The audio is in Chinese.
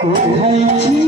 古埃及